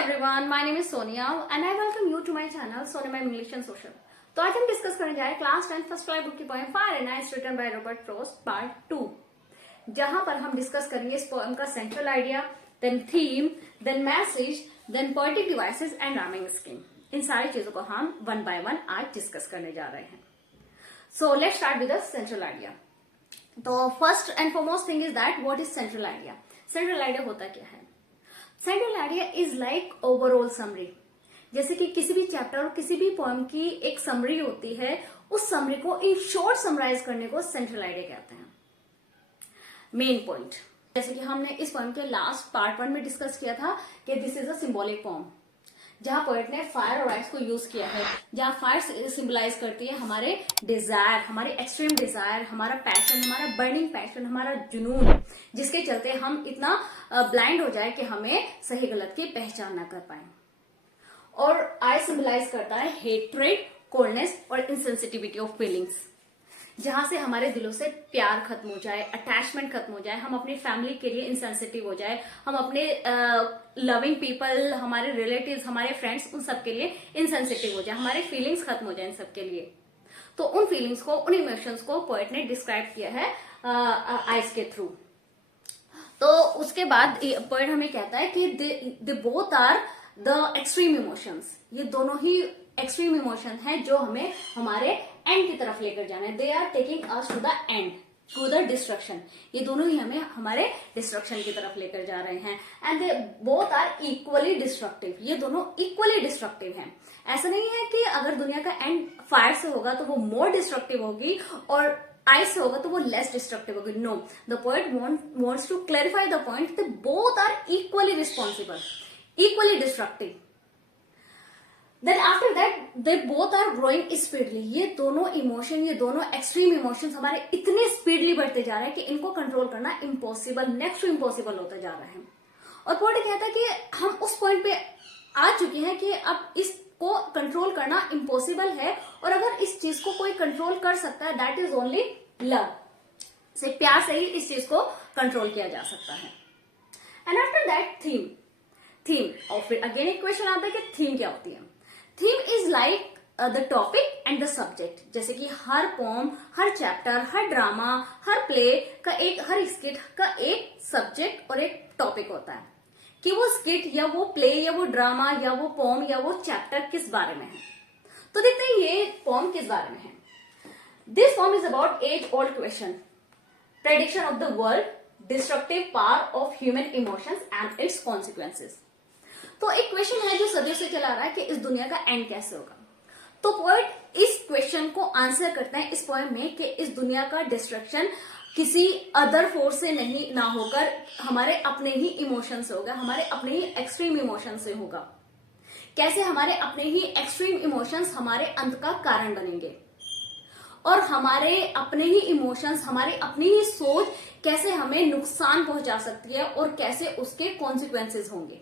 everyone, my name is Sonia and I welcome you to my channel Sonia Ma'am English and Social। तो आज हम discuss करने जा रहे हैं क्लास 10 फर्स्ट वाली बुक की poem fire and ice written by Robert Frost part 2, जहां पर हम डिस्कस करेंगे इस पोएम का central idea, then theme, then message, then poetic devices and rhyming scheme. इन सारी चीजों को हम वन बाय वन आज डिस्कस करने जा रहे हैं। So let's start with the central idea. तो first and foremost thing is that what is central idea. Central idea होता क्या है? Central idea is like overall summary. जैसे कि किसी भी चैप्टर और किसी भी पोएम की एक समरी होती है, उस समरी को इन शॉर्ट समराइज करने को सेंट्रल आइडिया कहते हैं। मेन पॉइंट, जैसे कि हमने इस पोएम के लास्ट पार्ट 1 में डिस्कस किया था कि this is a symbolic poem, जहां पोएट ने फायर और आइस को यूज किया है, जहां फायर सिंबलाइज करती है हमारे डिजायर, हमारी एक्सट्रीम डिजायर, हमारा पैशन, हमारा बर्निंग पैशन, हमारा जुनून, जिसके चलते हम इतना ब्लाइंड हो जाए कि हमें सही गलत की पहचान ना कर पाए। और आइस सिंबलाइज करता है हेट्रेड, कोल्डनेस और इनसेंसिटिविटी ऑफ फीलिंग्स, जहां से हमारे दिलों से प्यार खत्म हो जाए, अटैचमेंट खत्म हो जाए, हम अपनी फैमिली के लिए इनसेंसिटिव हो जाए, हम अपने लविंग पीपल, हमारे रिलेटिव्स, हमारे फ्रेंड्स, उन सब के लिए इनसेंसिटिव हो जाए, हमारे फीलिंग्स खत्म हो जाए इन सब के लिए। तो उन फीलिंग्स को, उन इमोशंस को पोएट ने डिस्क्राइब किया है आइस के थ्रू। तो उसके बाद पोएट हमें कहता है कि they both are the extreme emotions. ये दोनों ही एक्सट्रीम इमोशन है जो हमें हमारे एंड की तरफ लेकर जाना है। They are taking us to the end, to the destruction. ये दोनों ही हमें हमारे डिस्ट्रक्शन की तरफ लेकर जा रहे हैं। And they both are equally destructive. ये दोनों इक्वली डिस्ट्रक्टिव हैं। ऐसा नहीं है कि अगर दुनिया का एंड फायर से होगा तो वो मोर डिस्ट्रक्टिव होगी और आइस से होगा तो वो लेस डिस्ट्रक्टिव होगी। No, the poet wants to clarify the point that both are equally responsible, equally destructive. Then after that they both are growing speedily। ये दोनों इमोशन, ये दोनों एक्सट्रीम इमोशंस हमारे इतने स्पीडली बढ़ते जा रहे हैं कि इनको कंट्रोल करना इम्पॉसिबल, नेक्स्ट टू इम्पॉसिबल होता जा रहा है। और पोएट कहता है कि हम उस पॉइंट पे आ चुके हैं कि अब इसको कंट्रोल करना इम्पॉसिबल है, और अगर इस चीज को कोई कंट्रोल कर सकता है दैट इज ओनली लव। से प्यार से ही इस चीज को कंट्रोल किया जा सकता है। एंड आफ्टर दैट थीम और फिर अगेन एक क्वेश्चन आता है कि थीम क्या होती है। Theme is like the topic and the subject. जैसे कि हर पोम, हर चैप्टर, हर ड्रामा, हर प्ले का हर स्किट का एक सब्जेक्ट और एक टॉपिक होता है कि वो स्किट या वो प्ले या वो ड्रामा या वो पोम या वो चैप्टर किस बारे में है। तो देखते हैं ये पोम किस बारे में है। This poem is about age old question, prediction of the world, destructive power of human emotions and its consequences. तो एक क्वेश्चन है जो सदियों से चला रहा है कि इस दुनिया का एंड कैसे होगा। तो पोएट इस क्वेश्चन को आंसर करते हैं इस पोएम में कि इस दुनिया का डिस्ट्रक्शन किसी अदर फोर्स से नहीं ना होकर हमारे अपने ही इमोशन से होगा, हमारे अपने ही एक्सट्रीम इमोशन से होगा। कैसे हमारे अपने ही एक्सट्रीम इमोशंस हमारे अंत का कारण बनेंगे, और हमारे अपने ही इमोशंस, हमारी अपनी ही सोच कैसे हमें नुकसान पहुंचा सकती है और कैसे उसके कॉन्सिक्वेंसेज होंगे,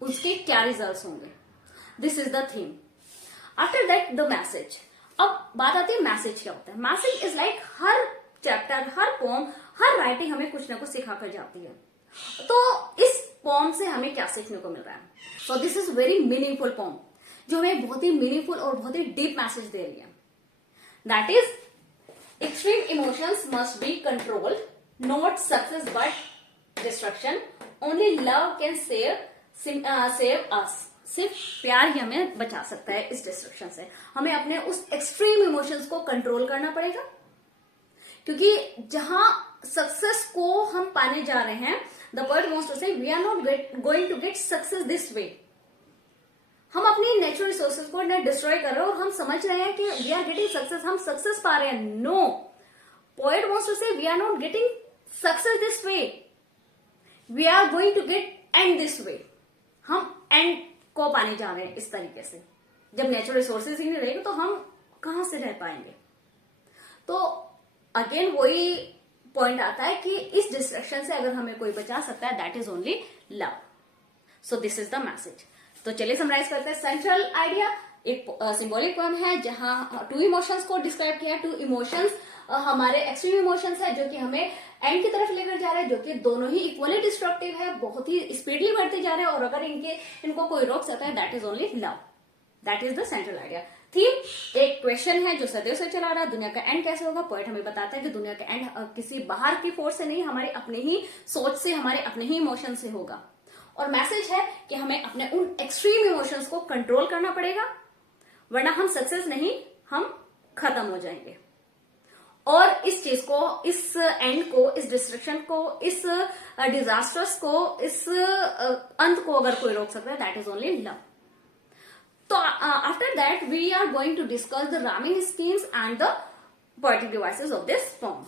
उसके क्या रिजल्ट्स होंगे। This is the theme. After that the message. अब बात आती है मैसेज क्या होता है। मैसेज इज लाइक हर चैप्टर, हर पोम, हर राइटिंग हमें कुछ ना कुछ सिखा कर जाती है। तो इस पोम से हमें क्या सीखने को मिल रहा है? So this is very meaningful poem, जो हमें बहुत ही मीनिंगफुल और बहुत ही डीप मैसेज दे रही है। That is extreme emotions must be controlled, not success but destruction. Only love can save us. सिर्फ प्यार ही हमें बचा सकता है इस डिस्ट्रक्शन से। हमें अपने उस एक्सट्रीम इमोशंस को कंट्रोल करना पड़ेगा, क्योंकि जहां सक्सेस को हम पाने जा रहे हैं, the poet wants to say we are not going to get success this way. हम अपनी नेचुरल रिसोर्सेज को डिस्ट्रॉय कर रहे हैं और हम समझ रहे हैं कि वी आर गेटिंग सक्सेस, हम सक्सेस पा रहे हैं। No, poet wants to say we are not getting success this way, we are going to get end this way. हम एंड को पाने जा रहे हैं इस तरीके से। जब नेचुरल रिसोर्सेज ही नहीं रहेंगे तो हम कहां से रह पाएंगे। तो अगेन वही पॉइंट आता है कि इस डिस्ट्रक्शन से अगर हमें कोई बचा सकता है that is only love. So this is the message. तो चलिए समराइज करते हैं। सेंट्रल आइडिया एक सिंबॉलिक पोएम है जहां टू इमोशंस को डिस्क्राइब किया। टू इमोशंस हमारे एक्सट्रीम इमोशंस है जो कि हमें एंड की तरफ लेकर जा रहा है, जो कि दोनों ही इक्वली डिस्ट्रक्टिव है, बहुत ही स्पीडली बढ़ते जा रहे हैं, और अगर इनको कोई रोक सकता है, that is only love. That is the central idea. Theme एक क्वेश्चन है जो सदैव से चला रहा है, दुनिया का एंड कैसे होगा। पोएट हमें बताता है कि दुनिया का एंड किसी बाहर की फोर्स से नहीं, हमारे अपने ही सोच से, हमारे अपने ही इमोशन से होगा। और मैसेज है कि हमें अपने उन एक्सट्रीम इमोशंस को कंट्रोल करना पड़ेगा, वरना हम सक्सेस नहीं, हम खत्म हो जाएंगे। और इस चीज को, इस एंड को, इस डिस्ट्रक्शन को, इस डिजास्टर्स को, इस अंत को अगर कोई रोक सकता है, दैट इज ओनली लव। तो after that we are going to discuss the rhyming schemes and the poetic devices of this poem.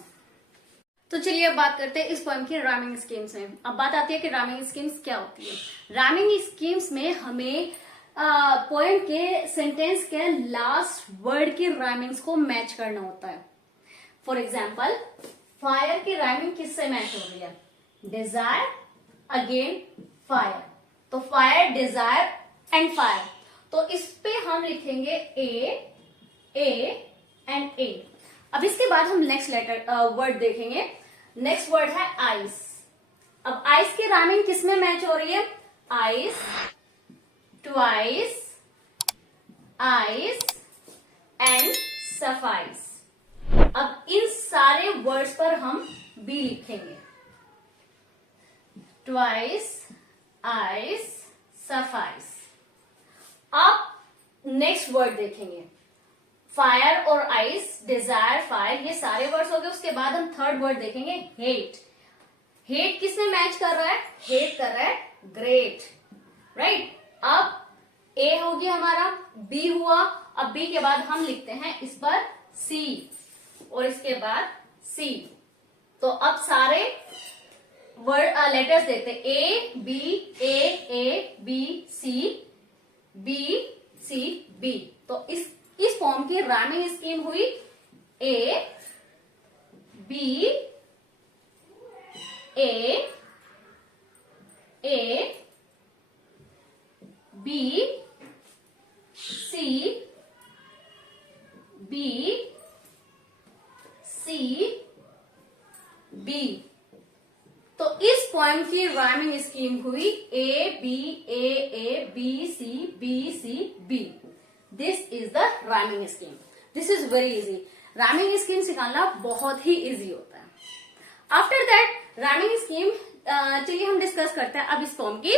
तो चलिए अब बात करते हैं इस पोएम की राइमिंग स्कीम्स में। अब बात आती है कि राइमिंग स्कीम्स क्या होती है। राइमिंग स्कीम्स में हमें पोएम के सेंटेंस के लास्ट वर्ड की राइमिंग्स को मैच करना होता है। फॉर एग्जाम्पल, फायर की राइमिंग किससे मैच हो रही है? डिजायर अगेन फायर, तो फायर, डिजायर एंड फायर। तो इस पे हम लिखेंगे ए एंड ए। अब इसके बाद हम नेक्स्ट वर्ड देखेंगे। नेक्स्ट वर्ड है आइस। अब आइस की राइमिंग किसमें मैच हो रही है? Ice, twice, ice and suffice. अब इन सारे वर्ड्स पर हम बी लिखेंगे। Twice, ice, suffice. अब नेक्स्ट वर्ड देखेंगे। फायर और आइस, डिजायर, फायर, ये सारे वर्ड्स हो गए। उसके बाद हम थर्ड वर्ड देखेंगे, हेट। हेट किसमें मैच कर रहा है? हेट कर रहा है ग्रेट, राइट। अब ए हो गया हमारा, बी हुआ। अब बी के बाद हम लिखते हैं इस पर सी, और इसके बाद सी। तो अब सारे वर्ड लेटर्स देखते हैं, ए बी सी बी। तो इस फॉर्म की राइमिंग स्कीम हुई ए बी सी बी। तो इस पोएम की राइमिंग स्कीम हुई A B C B. This is the rhyming scheme. This is very easy. Rhyming scheme निकालना बहुत ही इजी होता है। आफ्टर दैट राइमिंग स्कीम, चलिए हम डिस्कस करते हैं अब इस पोएम की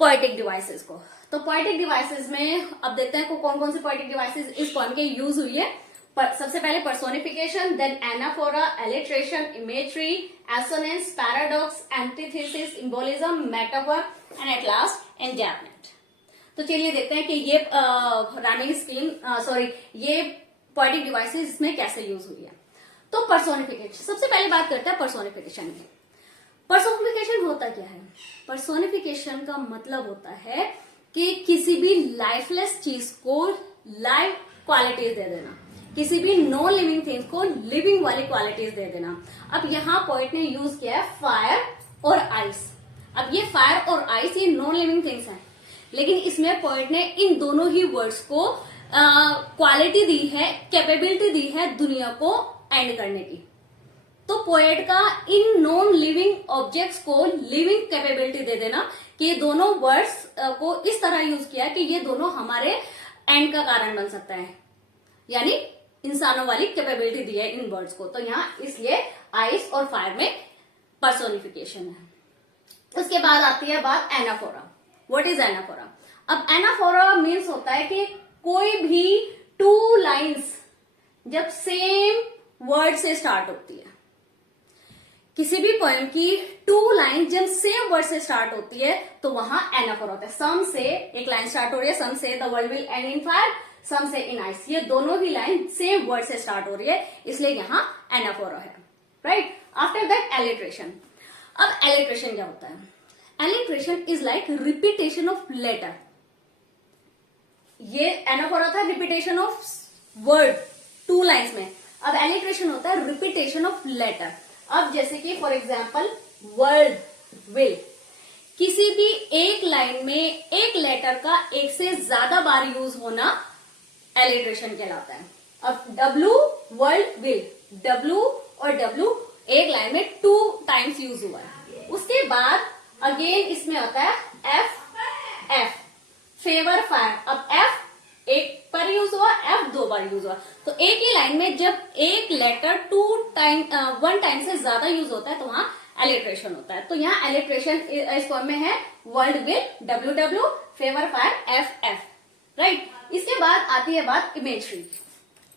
पोएटिक डिवाइसेस को। तो पोएटिक डिवाइसेस में अब देखते हैं कौन कौन से पोएटिक डिवाइसेस इस पोएम के यूज हुई है। सबसे पहले personification, then anaphora, alliteration, imagery, assonance, paradox, antithesis, symbolism, metaphor and at last enjambment. तो चलिए देखते हैं कि ये राइमिंग स्कीम ये पोएटिक डिवाइसेस इसमें कैसे यूज हुई है। तो पर्सोनिफिकेशन, सबसे पहले बात करते हैं पर्सोनिफिकेशन की। पर्सोनिफिकेशन होता क्या है? पर्सोनिफिकेशन का मतलब होता है कि किसी भी लाइफलेस चीज को लाइव क्वालिटीज दे देना, किसी भी नॉन लिविंग थिंग्स को लिविंग वाली क्वालिटीज दे देना। अब यहाँ पोएट ने यूज किया है फायर और आइस। अब ये फायर और आइस ये नॉन लिविंग थिंग्स हैं, लेकिन इसमें पोएट ने इन दोनों ही वर्ड्स को क्वालिटी दी है, कैपेबिलिटी दी है दुनिया को एंड करने की। तो पोएट का इन नॉन लिविंग ऑब्जेक्ट्स को लिविंग कैपेबिलिटी दे देना कि ये दोनों वर्ड्स को इस तरह यूज किया कि ये दोनों हमारे एंड का कारण बन सकता है, यानी इंसानों वाली कैपेबिलिटी दी है इन वर्ड्स को। तो यहाँ इसलिए आइस और फायर में पर्सोनिफिकेशन है। उसके बाद आती है बात एनाफोरा। What is anaphora? अब एनाफोरा मीन्स होता है कि कोई भी टू लाइंस जब सेम वर्ड से स्टार्ट होती है, किसी भी पोएम की टू लाइन जब सेम वर्ड से स्टार्ट होती है तो वहां एनाफोरा होता है। सम से एक लाइन स्टार्ट हो रही है, some say the world will end in fire, some say in ice. ये दोनों ही लाइन सेम वर्ड से स्टार्ट हो रही है, इसलिए यहां एनाफोरा है, राइट। After that alliteration. अब एलिट्रेशन क्या होता है? Alliteration is like repetition of letter. ये एनाफोरा था repetition of word two lines में। अब एलिट्रेशन होता है रिपीटेशन ऑफ लेटर। अब जैसे कि फॉर एग्जाम्पल वर्ल्ड विल, किसी भी एक लाइन में एक लेटर का एक से ज्यादा बार यूज होना एलिट्रेशन कहलाता है। अब डब्लू वर्ल्ड विल, डब्लू और डब्लू एक लाइन में 2 टाइम्स यूज हुआ है। उसके बाद अगेन इसमें होता है एफ, फेवर फायर। अब एफ एक बार यूज हुआ, एफ 2 बार यूज हुआ। तो एक ही लाइन में जब एक लेटर 1 टाइम से ज्यादा यूज होता है तो वहां एलिट्रेशन होता है। तो यहाँ एलिट्रेशन इस फॉर्म में है word will, WW, favour fire, FF, right. इसके बाद आती है बात इमेजरी।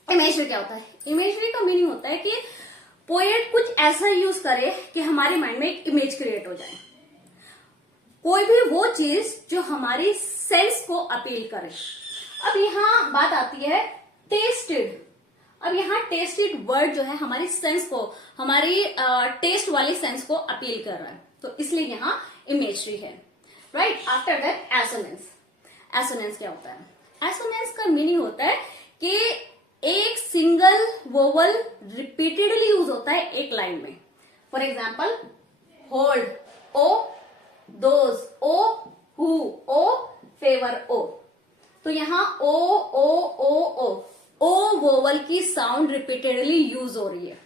इमेजरी क्या होता है? इमेजरी का मीनिंग होता है कि पोएट कुछ ऐसा यूज करे कि हमारे माइंड में एक इमेज क्रिएट हो जाए, कोई भी वो चीज जो हमारी सेंस को अपील करे। अब यहाँ बात आती है टेस्टेड। अब यहाँ टेस्टेड वर्ड जो है हमारी सेंस को, हमारी टेस्ट वाली सेंस को अपील कर रहा है, तो इसलिए यहाँ इमेजरी है, right. After that assonance. Assonance क्या होता है? एसोनेंस का मीनिंग होता है कि एक सिंगल वोवल रिपीटेडली यूज होता है एक लाइन में। For example hold, O, those, O, who, O, favour, O. तो यहाँ ओ वोवल की साउंड रिपीटेडली यूज हो रही है।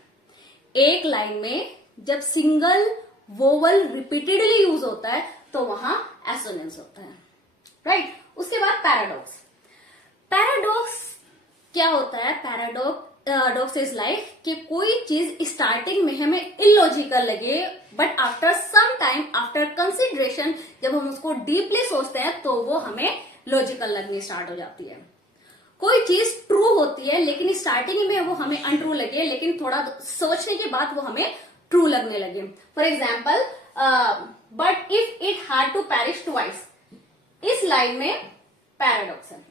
एक लाइन में जब सिंगल वोवल रिपीटेडली यूज होता है तो वहां एसोनेंस होता है, राइट। उसके बाद पैराडॉक्स। पैराडॉक्स क्या होता है? पैराडॉक्स इज लाइक कि कोई चीज स्टार्टिंग में हमें इलॉजिकल लगे, but after some time, after consideration, जब हम उसको डीपली सोचते हैं तो वो हमें लॉजिकल लगनी स्टार्ट हो जाती है। कोई चीज ट्रू होती है लेकिन स्टार्टिंग में वो हमें अनट्रू लगे, लेकिन थोड़ा सोचने के बाद वो हमें ट्रू लगने लगे। For example but if it had to perish twice, इस लाइन में पैराडॉक्स है,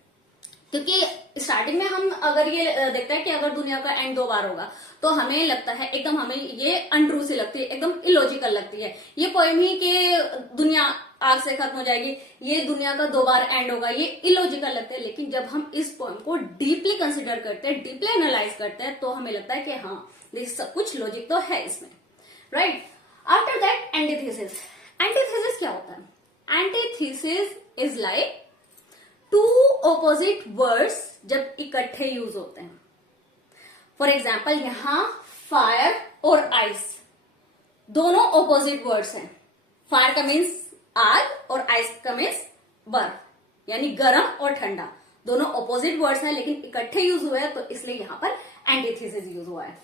क्योंकि स्टार्टिंग में हम अगर ये देखते हैं कि अगर दुनिया का एंड 2 बार होगा तो हमें लगता है एकदम, हमें ये अनट्रू सी लगती है, एकदम इलॉजिकल लगती है। ये पोएम ही कि दुनिया आग से खत्म हो जाएगी, ये दुनिया का 2 बार एंड होगा, ये इलॉजिकल लगता है। लेकिन जब हम इस पोएम को डीपली कंसिडर करते हैं, डीपली एनालाइज करते हैं, तो हमें लगता है कि हाँ, सब कुछ लॉजिक तो है इसमें, right. After that antithesis. Antithesis क्या होता है? Antithesis is like 2 opposite words जब इकट्ठे यूज होते हैं। फॉर एग्जाम्पल यहां फायर और आइस दोनों ऑपोजिट वर्ड्स हैं। फायर का मीन्स आग और आइस का मीन्स बर्फ, यानी गर्म और ठंडा, दोनों ऑपोजिट वर्ड्स हैं लेकिन इकट्ठे यूज हुए हैं, तो इसलिए यहां पर एंटीथेसिस यूज हुआ है।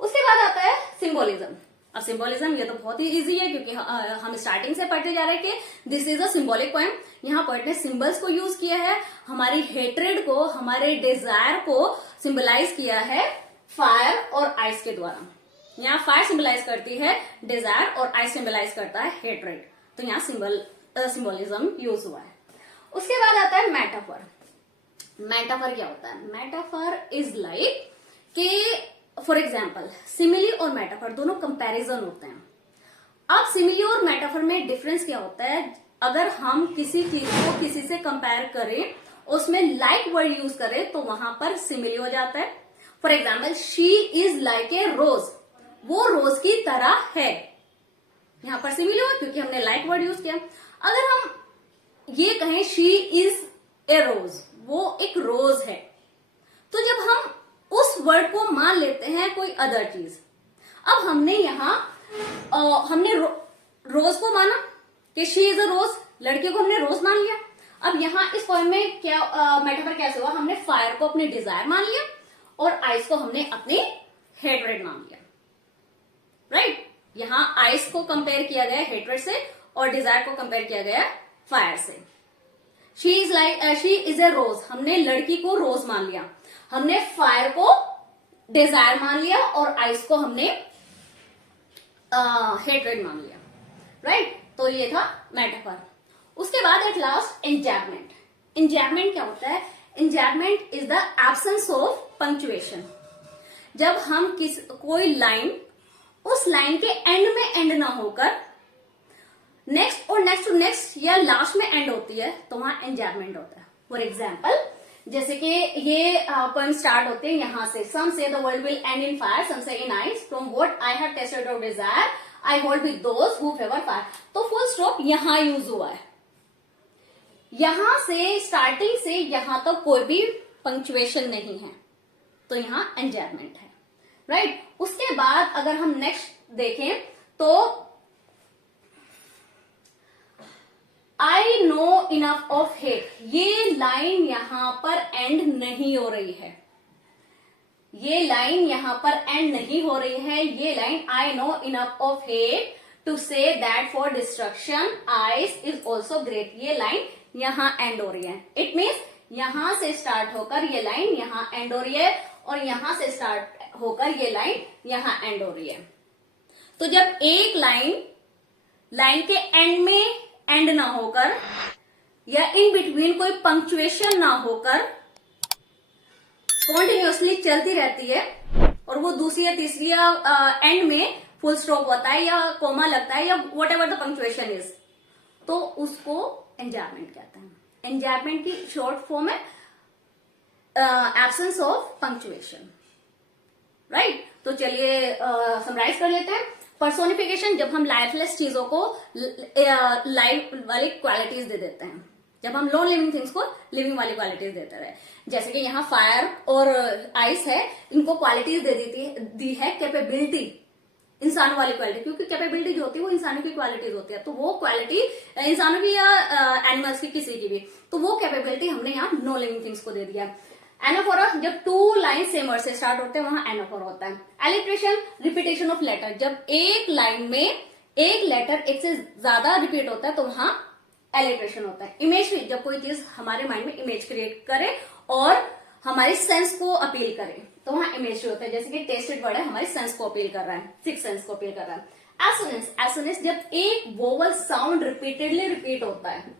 उसके बाद आता है सिंबोलिज्म। अब सिंबोलिज्म ये तो बहुत ही इजी है, क्योंकि हम स्टार्टिंग से पढ़ते जा रहे हैं कि this is a symbolic poem. यहाँ पोएट ने सिंबल्स को यूज किया है, हमारी हेट्रेड को, हमारे डिजायर को सिंबलाइज किया है फायर और आइस के द्वारा। यहाँ फायर सिंबलाइज करती है डिजायर और आइस सिंबलाइज करता है हेट्रेड, तो यहाँ सिंबोलिज्म यूज हुआ है। उसके बाद आता है मेटाफर। मेटाफर क्या होता है? मेटाफर इज लाइक कि फॉर एग्जाम्पल सिमिली और मेटाफर दोनों कंपैरिजन होते हैं। अब सिमिली और मेटाफर में डिफरेंस क्या होता है? अगर हम किसी चीज को किसी से कंपेयर करें, उसमें लाइक वर्ड यूज करें, तो वहां पर सिमिली हो जाता है। For example she is like a rose, वो रोज की तरह है, यहां पर सिमिली हुआ क्योंकि हमने लाइक वर्ड यूज किया। अगर हम ये कहें शी इज ए रोज, वो एक रोज है, तो जब हम उस वर्ड को मान लेते हैं कोई अदर चीज। अब हमने यहां हमने रोज को माना कि शी इज अ रोज, लड़के को हमने रोज मान लिया। अब यहां इस पोएम में क्या मेटाफर कैसे हुआ? हमने फायर को अपने डिजायर मान लिया और आइस को हमने अपनी हेट्रेड मान लिया, राइट। यहां आइस को कंपेयर किया गया हेट्रेड से और डिजायर को कंपेयर किया गया फायर से। शी इज ए रोज, हमने लड़की को रोज मान लिया, हमने फायर को डिजायर मान लिया और आइस को हमने हेट्रेड मान लिया, राइट। तो ये था मेटाफर। उसके बाद एट लास्ट इंजैगमेंट। इंजैगमेंट क्या होता है? Enjambment is the absence of punctuation. जब हम कोई लाइन उस लाइन के एंड में एंड ना होकर नेक्स्ट और नेक्स्ट टू नेक्स्ट या लास्ट में एंड होती है, तो वहां इंजैगमेंट होता है। फॉर एग्जाम्पल जैसे कि ये पोएम स्टार्ट होते हैं यहां से, some say the world will end in fire, some say in ice, from what I have tasted of desire I hold with those who favour fire. तो फुल स्टॉप यहां use हुआ है। यहां से स्टार्टिंग से यहां तक कोई भी पंक्चुएशन नहीं है, तो यहां एंजैगमेंट है, राइट। उसके बाद अगर हम नेक्स्ट देखें तो आई नो इनफ ऑफ हेट, ये लाइन यहां पर एंड नहीं हो रही है, ये लाइन यहां पर एंड नहीं हो रही है। ये line I know enough of hate to say that for destruction ice is also great, ये लाइन यहां एंड हो रही है। इट मीन्स यहां से स्टार्ट होकर ये लाइन यहां एंड हो रही है और यहां से स्टार्ट होकर ये लाइन यहां एंड हो रही है। तो जब एक लाइन के एंड में एंड ना होकर या इन बिटवीन कोई पंक्चुएशन ना होकर कॉन्टिन्यूसली चलती रहती है और वो दूसरी या तीसरी एंड में फुल स्टॉप होता है या कोमा लगता है या what ever the punctuation is, तो उसको एंजायमेंट कहते हैं। एंजायमेंट की शॉर्ट फॉर्म है एब्सेंस ऑफ पंक्चुएशन, राइट। तो चलिए समराइज कर लेते हैं। पर्सोनिफिकेशन, जब हम लाइफलेस चीजों को लाइफ वाली क्वालिटीज दे देते हैं, जब हम नॉन लिविंग थिंग्स को लिविंग वाली क्वालिटीज देते हैं। जैसे कि यहाँ फायर और आइस है, इनको क्वालिटीज दी है कैपेबिलिटी, इंसानों वाली क्वालिटी, क्योंकि कैपेबिलिटी जो होती है वो इंसानों की क्वालिटीज होती है, तो वो क्वालिटी इंसानों की या एनिमल्स की किसी की भी, तो वो कैपेबिलिटी हमने यहाँ नॉन लिविंग थिंग्स को दे दिया। एनाफोरा, जब टू लाइन सेम वर्ड से स्टार्ट होते हैं वहां एनाफोरा होता है। एलिट्रेशन, रिपीटेशन ऑफ लेटर, जब एक लाइन में एक लेटर एक से ज्यादा रिपीट होता है तो वहां एलिट्रेशन होता है। इमेजरी, जब कोई चीज हमारे माइंड में इमेज क्रिएट करे और हमारी सेंस को अपील करे तो वहां इमेजरी होता है। जैसे कि टेस्टेड वर्ड है, हमारी सेंस को अपील कर रहा है, सिक्स सेंस को अपील कर रहा है। एसोनेंस, एसोनेंस जब एक वोवल साउंड रिपीटेडली रिपीट होता है,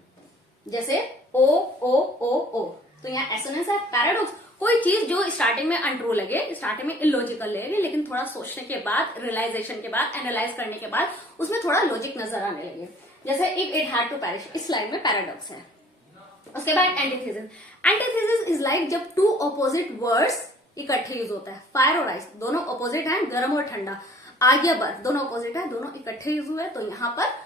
जैसे ओ ओ ओ ओ, तो यहाँ एसोनेंस है। पैराडॉक्स, कोई चीज जो स्टार्टिंग में अनट्रू लगे, स्टार्टिंग में इलॉजिकल लगे, लेकिन थोड़ा सोचने के बाद, रियलाइजेशन के बाद, एनालाइज करने के बाद उसमें थोड़ा लॉजिक नजर आने लगे, जैसे if it had to perish, इस लाइन में पैराडॉक्स है। उसके बाद एंटीथेसिस, एंटीथेसिस इज लाइक जब टू ऑपोजिट वर्ड्स इकट्ठे यूज होता है। फायर और आइस दोनों ऑपोजिट हैं, गर्म और ठंडा, आग या बर्फ दोनों ऑपोजिट है, दोनों इकट्ठे यूज हुए तो यहाँ पर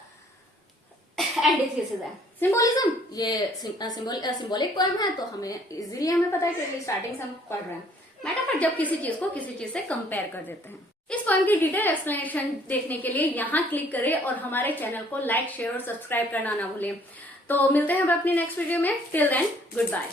एंटीथेसिस है। सिंबोलिज्म, ये सिंबॉलिक पोएम है तो हमें इजीली हमें पता है क्योंकि स्टार्टिंग से हम पढ़ रहे हैं। मेटाफर, जब किसी चीज को किसी चीज से कंपेयर कर देते हैं। इस पोएम की डिटेल एक्सप्लेनेशन देखने के लिए यहाँ क्लिक करें और हमारे चैनल को लाइक, शेयर और सब्सक्राइब करना ना भूलें। तो मिलते हैं हम अपनी नेक्स्ट वीडियो में। Till then, good bye.